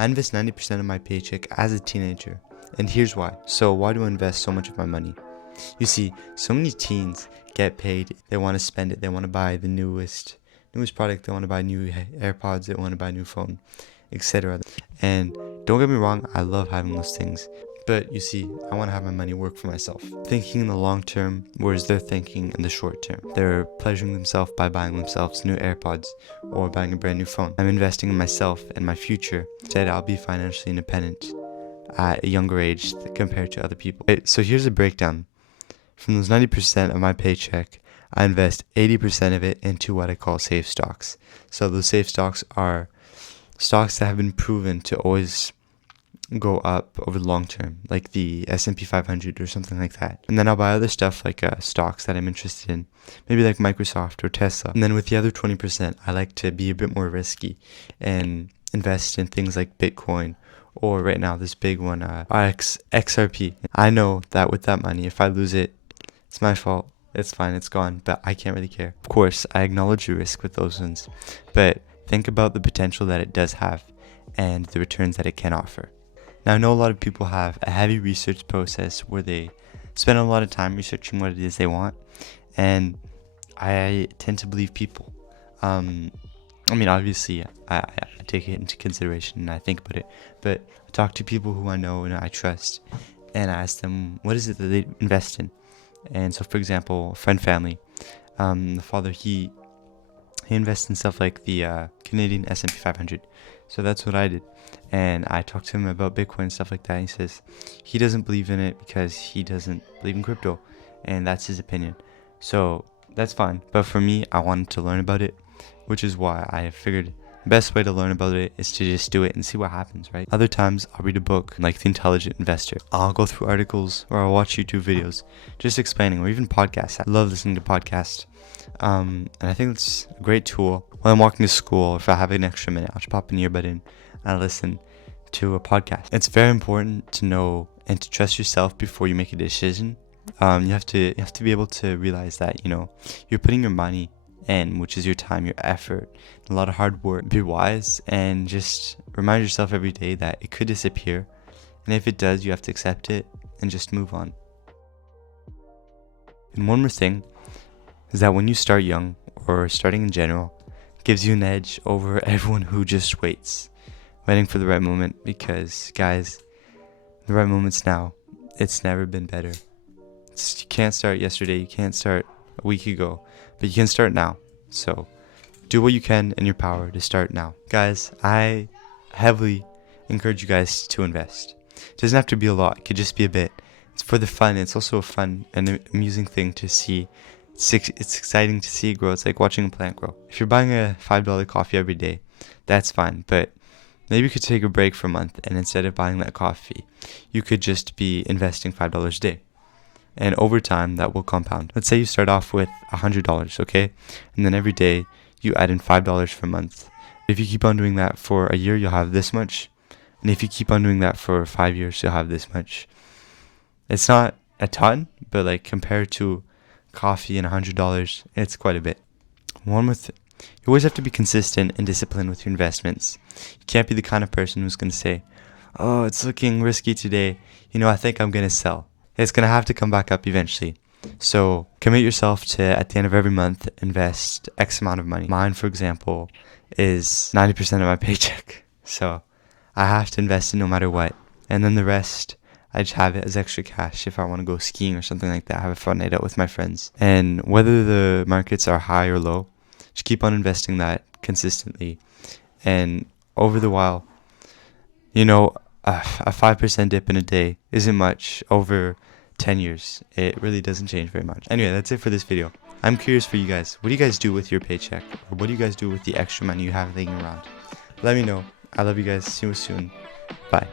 I invest 90% of my paycheck as a teenager, and here's why. So why do I invest so much of my money? You see, so many teens get paid, they want to spend it, they want to buy the newest product, they want to buy new AirPods, they want to buy a new phone, etc. And don't get me wrong, I love having those things. But you see, I want to have my money work for myself. Thinking in the long term, whereas they're thinking in the short term. They're pleasuring themselves by buying themselves new AirPods or buying a brand new phone. I'm investing in myself and my future. Instead, I'll be financially independent at a younger age compared to other people. So here's a breakdown. From those 90% of my paycheck, I invest 80% of it into what I call safe stocks. So those safe stocks are stocks that have been proven to always go up over the long term, like the S&P 500 or something like that. And then I'll buy other stuff like stocks that I'm interested in, maybe like Microsoft or Tesla. And then with the other 20%, I like to be a bit more risky and invest in things like Bitcoin, or right now this big one, XRP. I know that with that money, if I lose it, it's my fault. It's fine, it's gone, but I can't really care. Of course, I acknowledge the risk with those ones, but think about the potential that it does have and the returns that it can offer. Now, I know a lot of people have a heavy research process where they spend a lot of time researching what it is they want, and I tend to believe people. I mean, obviously, I take it into consideration and I think about it, but I talk to people who I know and I trust, and I ask them, what is it that they invest in? And so, for example, family, the father, he invests in stuff like the Canadian S&P 500. So that's what I did. And I talked to him about Bitcoin and stuff like that. And he says he doesn't believe in it because he doesn't believe in crypto. And that's his opinion. So that's fine. But for me, I wanted to learn about it, which is why I figured the best way to learn about it is to just do it and see what happens, right? Other times, I'll read a book like The Intelligent Investor. I'll go through articles or I'll watch YouTube videos just explaining, or even podcasts. I love listening to podcasts. And I think it's a great tool. When I'm walking to school, if I have an extra minute, I'll just pop an earbud in and I listen to a podcast. It's very important to know and to trust yourself before you make a decision. You have to be able to realize that, you're putting your money in, which is your time, your effort, a lot of hard work. Be wise and just remind yourself every day that it could disappear. And if it does, you have to accept it and just move on. And one more thing is that when you start young, or starting in general, it gives you an edge over everyone who just waiting for the right moment, because guys, the right moment's now. It's never been better. You can't start yesterday, you can't start a week ago, but you can start now. So do what you can in your power to start now. Guys, I heavily encourage you guys to invest. It doesn't have to be a lot, it could just be a bit. It's for the fun. It's also a fun and amusing thing to see. It's exciting to see it grow. It's like watching a plant grow. If you're buying a $5 coffee every day, that's fine. But maybe you could take a break for a month, and instead of buying that coffee, you could just be investing $5 a day. And over time, that will compound. Let's say you start off with $100, okay? And then every day, you add in $5 for a month. If you keep on doing that for a year, you'll have this much. And if you keep on doing that for 5 years, you'll have this much. It's not a ton, but like compared to coffee and $100, it's quite a bit. One with you always have to be consistent and disciplined with your investments. You can't be the kind of person who's going to say, oh, it's looking risky today, I think I'm going to sell. It's going to have to come back up eventually. So commit yourself to, at the end of every month, invest X amount of money. Mine, for example, is 90% of my paycheck. So I have to invest it no matter what. And then the rest, I just have it as extra cash if I want to go skiing or something like that. Have a fun night out with my friends. And whether the markets are high or low, just keep on investing that consistently. And over the while, a 5% dip in a day isn't much. Over 10 years, it really doesn't change very much. Anyway, that's it for this video. I'm curious for you guys. What do you guys do with your paycheck? Or what do you guys do with the extra money you have laying around? Let me know. I love you guys. See you soon. Bye.